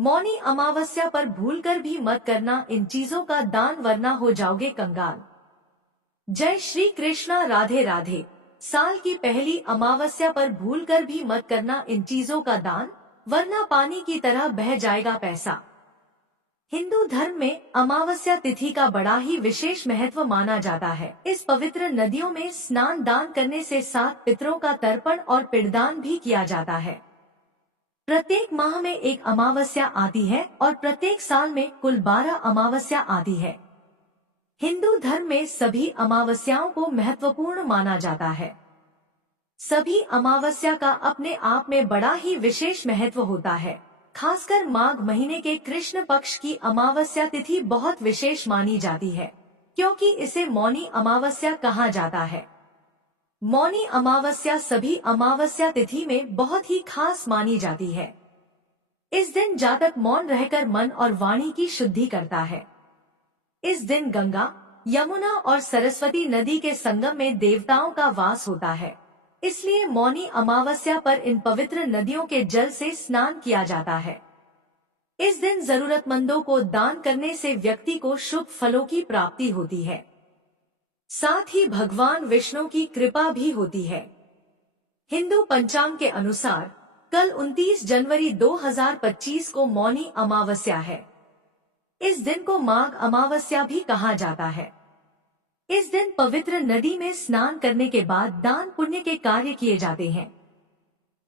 मौनी अमावस्या पर भूलकर भी मत करना इन चीजों का दान, वरना हो जाओगे कंगाल। जय श्री कृष्णा, राधे राधे। साल की पहली अमावस्या पर भूलकर भी मत करना इन चीजों का दान, वरना पानी की तरह बह जाएगा पैसा। हिंदू धर्म में अमावस्या तिथि का बड़ा ही विशेष महत्व माना जाता है। इस पवित्र नदियों में स्नान दान करने से 7 पितरों का तर्पण और पिंडदान भी किया जाता है। प्रत्येक माह में एक अमावस्या आती है और प्रत्येक साल में कुल 12 अमावस्या आती है। हिंदू धर्म में सभी अमावस्याओं को महत्वपूर्ण माना जाता है। सभी अमावस्या का अपने आप में बड़ा ही विशेष महत्व होता है। खासकर माघ महीने के कृष्ण पक्ष की अमावस्या तिथि बहुत विशेष मानी जाती है, क्योंकि इसे मौनी अमावस्या कहा जाता है। मौनी अमावस्या सभी अमावस्या तिथि में बहुत ही खास मानी जाती है। इस दिन जातक मौन रहकर मन और वाणी की शुद्धि करता है। इस दिन गंगा, यमुना और सरस्वती नदी के संगम में देवताओं का वास होता है। इसलिए मौनी अमावस्या पर इन पवित्र नदियों के जल से स्नान किया जाता है। इस दिन जरूरतमंदों को दान करने से व्यक्ति को शुभ फलों की प्राप्ति होती है। साथ ही भगवान विष्णु की कृपा भी होती है। हिंदू पंचांग के अनुसार कल 29 जनवरी 2025 को मौनी अमावस्या है। इस दिन को माघ अमावस्या भी कहा जाता है। इस दिन पवित्र नदी में स्नान करने के बाद दान पुण्य के कार्य किए जाते हैं।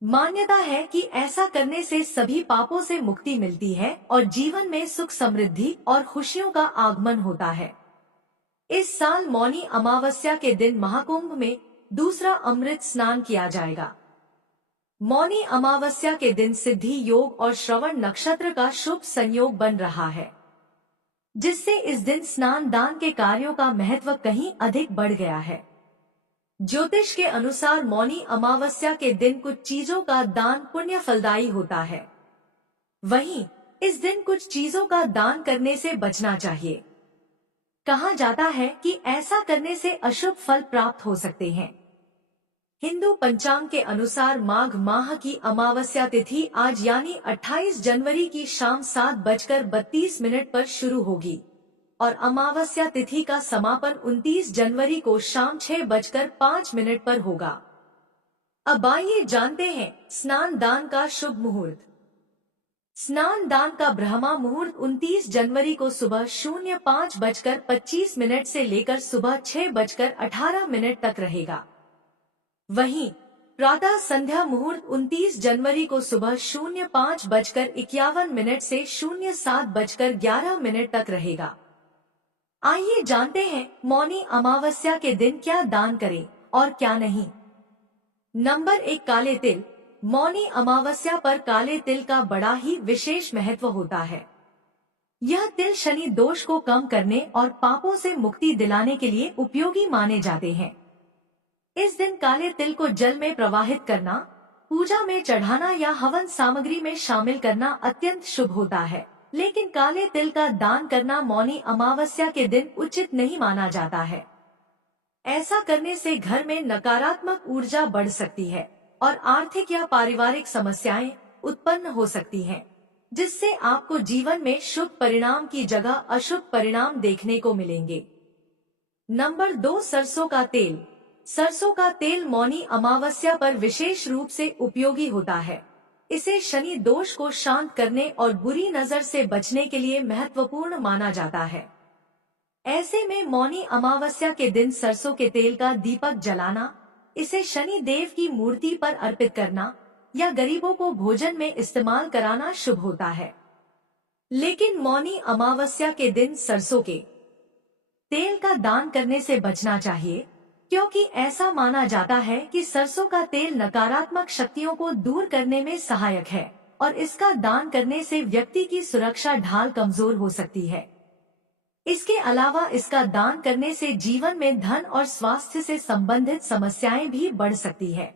मान्यता है कि ऐसा करने से सभी पापों से मुक्ति मिलती है और जीवन में सुख समृद्धि और खुशियों का आगमन होता है। इस साल मौनी अमावस्या के दिन महाकुंभ में दूसरा अमृत स्नान किया जाएगा। मौनी अमावस्या के दिन सिद्धि योग और श्रवण नक्षत्र का शुभ संयोग बन रहा है, जिससे इस दिन स्नान दान के कार्यों का महत्व कहीं अधिक बढ़ गया है। ज्योतिष के अनुसार मौनी अमावस्या के दिन कुछ चीजों का दान पुण्य फलदायी होता है। वहीं इस दिन कुछ चीजों का दान करने से बचना चाहिए। कहा जाता है कि ऐसा करने से अशुभ फल प्राप्त हो सकते हैं। हिंदू पंचांग के अनुसार माघ माह की अमावस्या तिथि आज यानी 28 जनवरी की शाम 7:32 पर शुरू होगी और अमावस्या तिथि का समापन 29 जनवरी को शाम 6:05 पर होगा। अब आइए जानते हैं स्नान दान का शुभ मुहूर्त। स्नान दान का ब्रह्मा मुहूर्त 29 जनवरी को सुबह 05:25 से लेकर सुबह 6:18 तक रहेगा। वहीं प्रातः संध्या मुहूर्त 29 जनवरी को सुबह 05:51 से 07:11 तक रहेगा। आइए जानते हैं मौनी अमावस्या के दिन क्या दान करें और क्या नहीं। नंबर 1, काले तिल। मौनी अमावस्या पर काले तिल का बड़ा ही विशेष महत्व होता है। यह तिल शनि दोष को कम करने और पापों से मुक्ति दिलाने के लिए उपयोगी माने जाते हैं। इस दिन काले तिल को जल में प्रवाहित करना, पूजा में चढ़ाना या हवन सामग्री में शामिल करना अत्यंत शुभ होता है। लेकिन काले तिल का दान करना मौनी अमावस्या के दिन उचित नहीं माना जाता है। ऐसा करने से घर में नकारात्मक ऊर्जा बढ़ सकती है और आर्थिक या पारिवारिक समस्याएं उत्पन्न हो सकती हैं, जिससे आपको जीवन में शुभ परिणाम की जगह अशुभ परिणाम देखने को मिलेंगे। नंबर 2, सरसों का तेल। सरसों का तेल मौनी अमावस्या पर विशेष रूप से उपयोगी होता है। इसे शनि दोष को शांत करने और बुरी नजर से बचने के लिए महत्वपूर्ण माना जाता है। ऐसे में मौनी अमावस्या के दिन सरसों के तेल का दीपक जलाना, इसे शनि देव की मूर्ति पर अर्पित करना या गरीबों को भोजन में इस्तेमाल कराना शुभ होता है। लेकिन मौनी अमावस्या के दिन सरसों के तेल का दान करने से बचना चाहिए, क्योंकि ऐसा माना जाता है कि सरसों का तेल नकारात्मक शक्तियों को दूर करने में सहायक है और इसका दान करने से व्यक्ति की सुरक्षा ढाल कमजोर हो सकती है। इसके अलावा इसका दान करने से जीवन में धन और स्वास्थ्य से संबंधित समस्याएं भी बढ़ सकती है।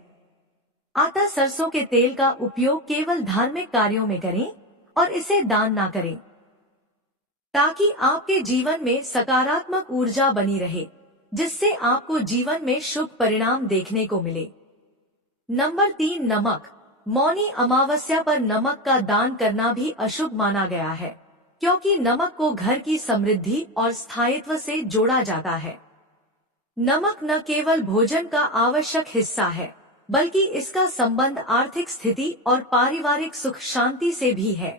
अतः सरसों के तेल का उपयोग केवल धार्मिक कार्यों में करें और इसे दान ना करें, ताकि आपके जीवन में सकारात्मक ऊर्जा बनी रहे, जिससे आपको जीवन में शुभ परिणाम देखने को मिले। नंबर 3, नमक। मौनी अमावस्या पर नमक का दान करना भी अशुभ माना गया है, क्योंकि नमक को घर की समृद्धि और स्थायित्व से जोड़ा जाता है। नमक न केवल भोजन का आवश्यक हिस्सा है, बल्कि इसका संबंध आर्थिक स्थिति और पारिवारिक सुख शांति से भी है।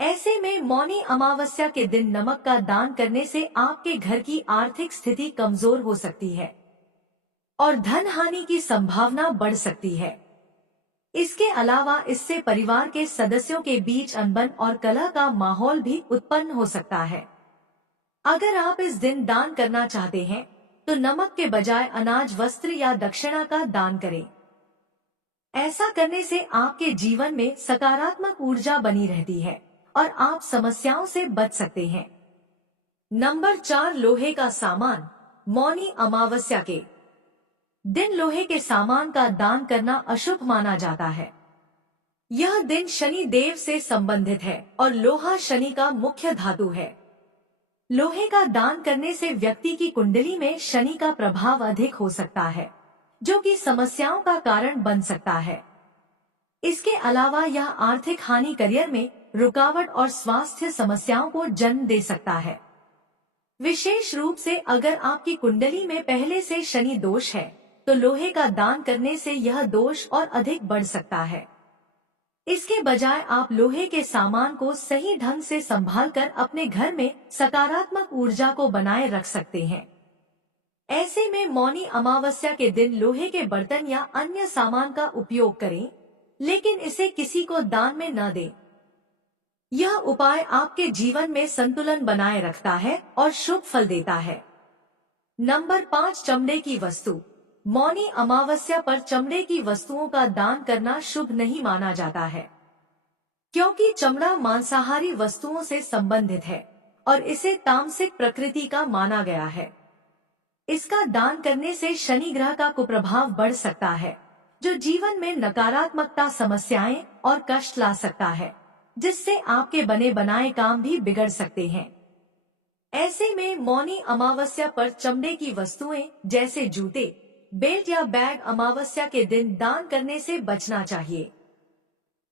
ऐसे में मौनी अमावस्या के दिन नमक का दान करने से आपके घर की आर्थिक स्थिति कमजोर हो सकती है और धन हानि की संभावना बढ़ सकती है। इसके अलावा इससे परिवार के सदस्यों के बीच अनबन और कलह का माहौल भी उत्पन्न हो सकता है। अगर आप इस दिन दान करना चाहते हैं तो नमक के बजाय अनाज, वस्त्र या दक्षिणा का दान करें। ऐसा करने से आपके जीवन में सकारात्मक ऊर्जा बनी रहती है और आप समस्याओं से बच सकते हैं। नंबर 4, लोहे का सामान। मौनी अमावस्या के दिन लोहे के सामान का दान करना अशुभ माना जाता है। यह दिन शनि देव से संबंधित है और लोहा शनि का मुख्य धातु है। लोहे का दान करने से व्यक्ति की कुंडली में शनि का प्रभाव अधिक हो सकता है, जो कि समस्याओं का कारण बन सकता है। इसके अलावा यह आर्थिक हानि, करियर में रुकावट और स्वास्थ्य समस्याओं को जन्म दे सकता है। विशेष रूप से अगर आपकी कुंडली में पहले से शनि दोष है तो लोहे का दान करने से यह दोष और अधिक बढ़ सकता है। इसके बजाय आप लोहे के सामान को सही ढंग से संभालकर अपने घर में सकारात्मक ऊर्जा को बनाए रख सकते हैं। ऐसे में मौनी अमावस्या के दिन लोहे के बर्तन या अन्य सामान का उपयोग करें, लेकिन इसे किसी को दान में न दें। यह उपाय आपके जीवन में संतुलन बनाए रखता है और शुभ फल देता है। नंबर 5, चमड़े की वस्तु। मौनी अमावस्या पर चमड़े की वस्तुओं का दान करना शुभ नहीं माना जाता है, क्योंकि चमड़ा मांसाहारी वस्तुओं से संबंधित है और इसे तामसिक प्रकृति का माना गया है। इसका दान करने से शनि ग्रह का कुप्रभाव बढ़ सकता है, जो जीवन में नकारात्मकता, समस्याएं और कष्ट ला सकता है, जिससे आपके बने बनाए काम भी बिगड़ सकते हैं। ऐसे में मौनी अमावस्या पर चमड़े की वस्तुएं जैसे जूते, बेल्ट या बैग अमावस्या के दिन दान करने से बचना चाहिए।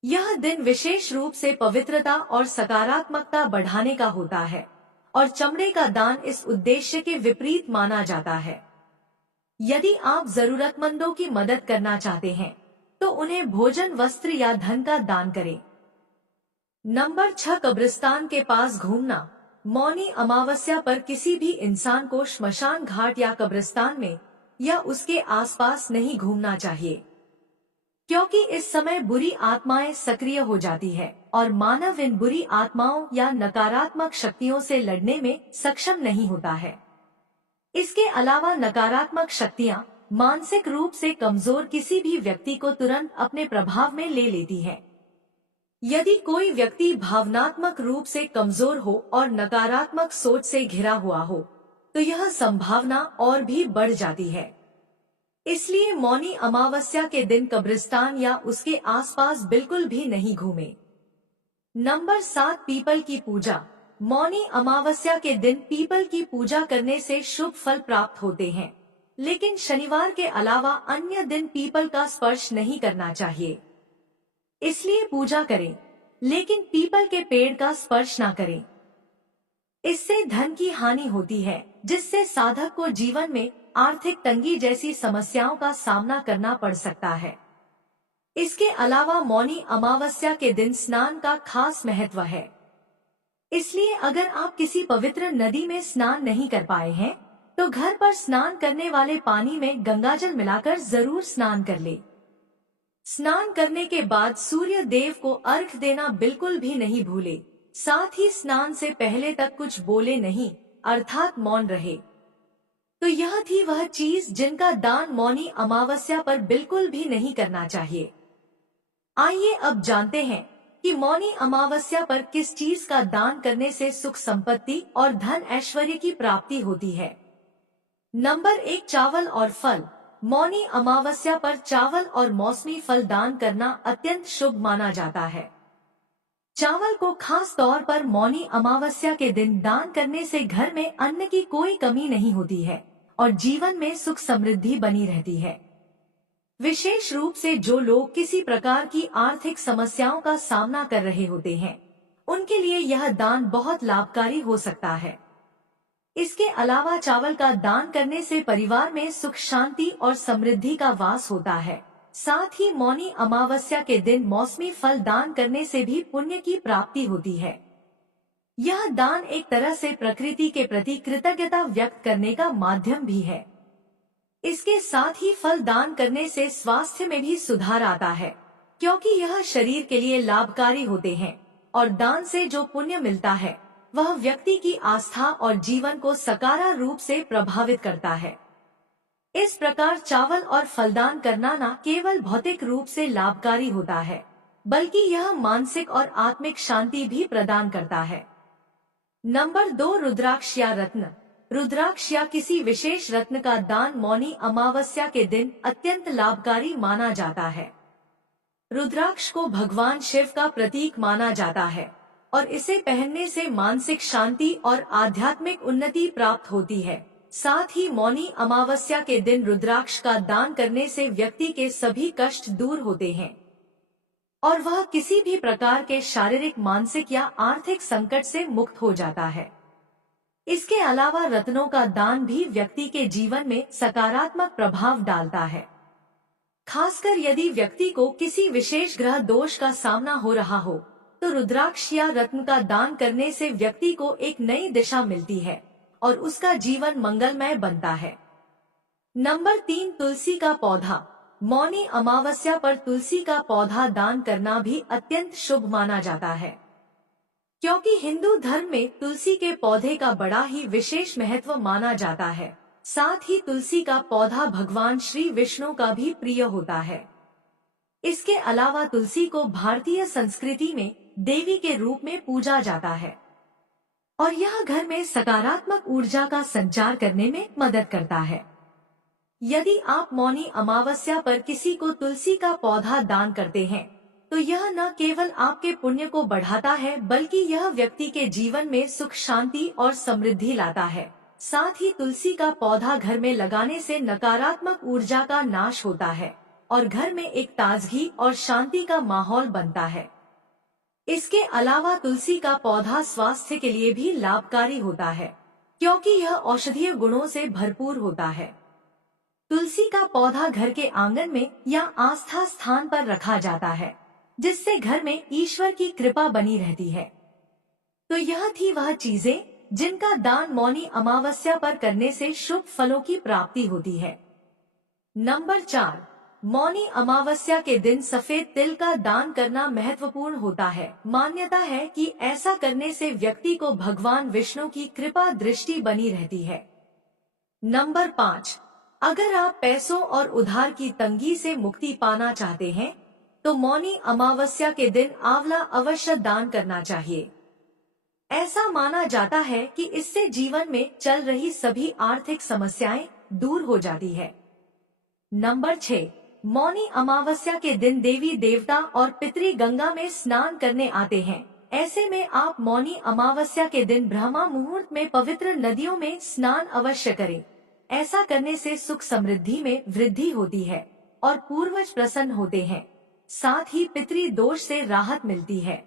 यह दिन विशेष रूप से पवित्रता और सकारात्मकता बढ़ाने का होता है और चमड़े का दान इस उद्देश्य के विपरीत माना जाता है। यदि आप जरूरतमंदों की मदद करना चाहते हैं तो उन्हें भोजन, वस्त्र या धन का दान करें। नंबर 6, कब्रिस्तान के पास घूमना। मौनी अमावस्या पर किसी भी इंसान को श्मशान घाट या कब्रिस्तान में या उसके आसपास नहीं घूमना चाहिए, क्योंकि इस समय बुरी आत्माएं सक्रिय हो जाती है और मानव इन बुरी आत्माओं या नकारात्मक शक्तियों से लड़ने में सक्षम नहीं होता है। इसके अलावा नकारात्मक शक्तियां मानसिक रूप से कमजोर किसी भी व्यक्ति को तुरंत अपने प्रभाव में ले लेती है। यदि कोई व्यक्ति भावनात्मक रूप से कमजोर हो और नकारात्मक सोच से घिरा हुआ हो तो यह संभावना और भी बढ़ जाती है। इसलिए मौनी अमावस्या के दिन कब्रिस्तान या उसके आसपास बिल्कुल भी नहीं घूमें। नंबर 7, पीपल की पूजा। मौनी अमावस्या के दिन पीपल की पूजा करने से शुभ फल प्राप्त होते हैं, लेकिन शनिवार के अलावा अन्य दिन पीपल का स्पर्श नहीं करना चाहिए। इसलिए पूजा करें, लेकिन पीपल के पेड़ का स्पर्श ना करें। इससे धन की हानि होती है, जिससे साधक को जीवन में आर्थिक तंगी जैसी समस्याओं का सामना करना पड़ सकता है। इसके अलावा मौनी अमावस्या के दिन स्नान का खास महत्व है। इसलिए अगर आप किसी पवित्र नदी में स्नान नहीं कर पाए हैं तो घर पर स्नान करने वाले पानी में गंगाजल मिलाकर जरूर स्नान कर ले। स्नान करने के बाद सूर्य देव को अर्घ्य देना बिल्कुल भी नहीं भूले। साथ ही स्नान से पहले तक कुछ बोले नहीं, अर्थात मौन रहे। तो यह थी वह चीज जिनका दान मौनी अमावस्या पर बिल्कुल भी नहीं करना चाहिए। आइए अब जानते हैं कि मौनी अमावस्या पर किस चीज का दान करने से सुख, संपत्ति और धन ऐश्वर्य की प्राप्ति होती है। नंबर 1, चावल और फल। मौनी अमावस्या पर चावल और मौसमी फल दान करना अत्यंत शुभ माना जाता है। चावल को खास तौर पर मौनी अमावस्या के दिन दान करने से घर में अन्न की कोई कमी नहीं होती है और जीवन में सुख समृद्धि बनी रहती है। विशेष रूप से जो लोग किसी प्रकार की आर्थिक समस्याओं का सामना कर रहे होते हैं, उनके लिए यह दान बहुत लाभकारी हो सकता है। इसके अलावा चावल का दान करने से परिवार में सुख, शांति और समृद्धि का वास होता है। साथ ही मौनी अमावस्या के दिन मौसमी फल दान करने से भी पुण्य की प्राप्ति होती है। यह दान एक तरह से प्रकृति के प्रति कृतज्ञता व्यक्त करने का माध्यम भी है। इसके साथ ही फल दान करने से स्वास्थ्य में भी सुधार आता है, क्योंकि यह शरीर के लिए लाभकारी होते हैं और दान से जो पुण्य मिलता है वह व्यक्ति की आस्था और जीवन को सकारात्मक रूप से प्रभावित करता है। इस प्रकार चावल और फलदान करना न केवल भौतिक रूप से लाभकारी होता है, बल्कि यह मानसिक और आत्मिक शांति भी प्रदान करता है। नंबर 2, रुद्राक्ष या रत्न। रुद्राक्ष या किसी विशेष रत्न का दान मौनी अमावस्या के दिन अत्यंत लाभकारी माना जाता है। रुद्राक्ष को भगवान शिव का प्रतीक माना जाता है और इसे पहनने से मानसिक शांति और आध्यात्मिक उन्नति प्राप्त होती है। साथ ही मौनी अमावस्या के दिन रुद्राक्ष का दान करने से व्यक्ति के सभी कष्ट दूर होते हैं और वह किसी भी प्रकार के शारीरिक, मानसिक या आर्थिक संकट से मुक्त हो जाता है। इसके अलावा रत्नों का दान भी व्यक्ति के जीवन में सकारात्मक प्रभाव डालता है। खासकर यदि व्यक्ति को किसी विशेष ग्रह दोष का सामना हो रहा हो, तो रुद्राक्ष या रत्न का दान करने से व्यक्ति को एक नई दिशा मिलती है और उसका जीवन मंगलमय बनता है। नंबर 3, तुलसी का पौधा। मौनी अमावस्या पर तुलसी का पौधा दान करना भी अत्यंत शुभ माना जाता है, क्योंकि हिंदू धर्म में तुलसी के पौधे का बड़ा ही विशेष महत्व माना जाता है। साथ ही तुलसी का पौधा भगवान श्री विष्णु का भी प्रिय होता है। इसके अलावा तुलसी को भारतीय संस्कृति में देवी के रूप में पूजा जाता है और यह घर में सकारात्मक ऊर्जा का संचार करने में मदद करता है। यदि आप मौनी अमावस्या पर किसी को तुलसी का पौधा दान करते हैं, तो यह न केवल आपके पुण्य को बढ़ाता है, बल्कि यह व्यक्ति के जीवन में सुख, शांति और समृद्धि लाता है। साथ ही तुलसी का पौधा घर में लगाने से नकारात्मक ऊर्जा का नाश होता है और घर में एक ताजगी और शांति का माहौल बनता है। इसके अलावा तुलसी का पौधा स्वास्थ्य के लिए भी लाभकारी होता है, क्योंकि यह औषधीय गुणों से भरपूर होता है। तुलसी का पौधा घर के आंगन में या आस्था स्थान पर रखा जाता है, जिससे घर में ईश्वर की कृपा बनी रहती है। तो यह थी वह चीजें जिनका दान मौनी अमावस्या पर करने से शुभ फलों की प्राप्ति होती है। नंबर 4, मौनी अमावस्या के दिन सफेद तिल का दान करना महत्वपूर्ण होता है। मान्यता है कि ऐसा करने से व्यक्ति को भगवान विष्णु की कृपा दृष्टि बनी रहती है। नंबर 5, अगर आप पैसों और उधार की तंगी से मुक्ति पाना चाहते हैं, तो मौनी अमावस्या के दिन आंवला अवश्य दान करना चाहिए। ऐसा माना जाता है कि इससे जीवन में चल रही सभी आर्थिक समस्याएं दूर हो जाती है। नंबर 6, मौनी अमावस्या के दिन देवी देवता और पितरी गंगा में स्नान करने आते हैं। ऐसे में आप मौनी अमावस्या के दिन ब्रह्मा मुहूर्त में पवित्र नदियों में स्नान अवश्य करें। ऐसा करने से सुख, समृद्धि में वृद्धि होती है और पूर्वज प्रसन्न होते हैं। साथ ही पितरी दोष से राहत मिलती है।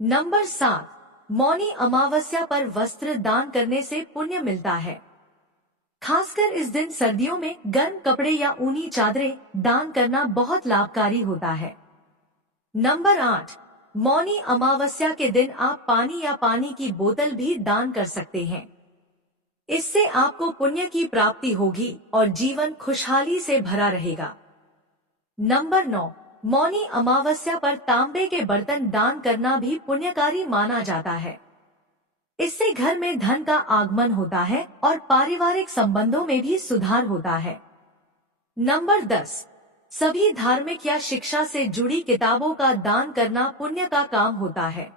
नंबर 7, मौनी अमावस्या पर वस्त्र दान करने से पुण्य मिलता है। खासकर इस दिन सर्दियों में गर्म कपड़े या ऊनी चादरें दान करना बहुत लाभकारी होता है। नंबर 8, मौनी अमावस्या के दिन आप पानी या पानी की बोतल भी दान कर सकते हैं। इससे आपको पुण्य की प्राप्ति होगी और जीवन खुशहाली से भरा रहेगा। नंबर 9, मौनी अमावस्या पर तांबे के बर्तन दान करना भी पुण्यकारी माना जाता है। इससे घर में धन का आगमन होता है और पारिवारिक संबंधों में भी सुधार होता है। नंबर 10, सभी धार्मिक या शिक्षा से जुड़ी किताबों का दान करना पुण्य का काम होता है।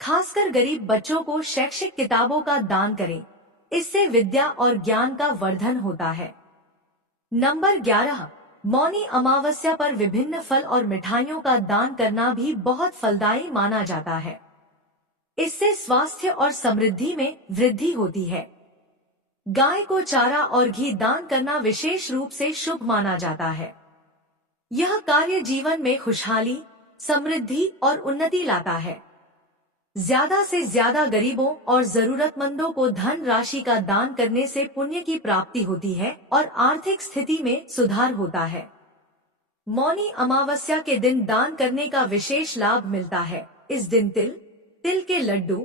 खासकर गरीब बच्चों को शैक्षिक किताबों का दान करें। इससे विद्या और ज्ञान का वर्धन होता है। नंबर 11, मौनी अमावस्या पर विभिन्न फल और मिठाइयों का दान करना भी बहुत फलदायी माना जाता है। इससे स्वास्थ्य और समृद्धि में वृद्धि होती है। गाय को चारा और घी दान करना विशेष रूप से शुभ माना जाता है। यह कार्य जीवन में खुशहाली, समृद्धि और उन्नति लाता है। ज्यादा से ज्यादा गरीबों और जरूरतमंदों को धन राशि का दान करने से पुण्य की प्राप्ति होती है और आर्थिक स्थिति में सुधार होता है। मौनी अमावस्या के दिन दान करने का विशेष लाभ मिलता है। इस दिन तिल के लड्डू,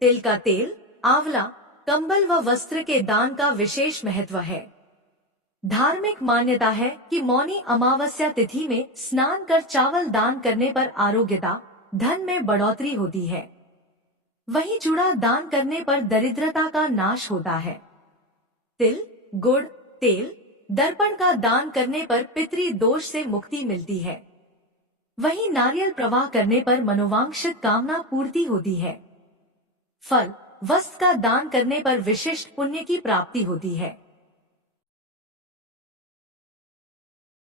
तिल का तेल, आंवला, कंबल व वस्त्र के दान का विशेष महत्व है। धार्मिक मान्यता है कि मौनी अमावस्या तिथि में स्नान कर चावल दान करने पर आरोग्यता, धन में बढ़ोतरी होती है। वहीं चूड़ा दान करने पर दरिद्रता का नाश होता है। तिल, गुड़, तेल, दर्पण का दान करने पर पितृ दोष से मुक्ति मिलती है। वहीं नारियल प्रवाह करने पर मनोवांक्षित कामना पूर्ति होती है। फल, वस्त्र का दान करने पर विशिष्ट पुण्य की प्राप्ति होती है।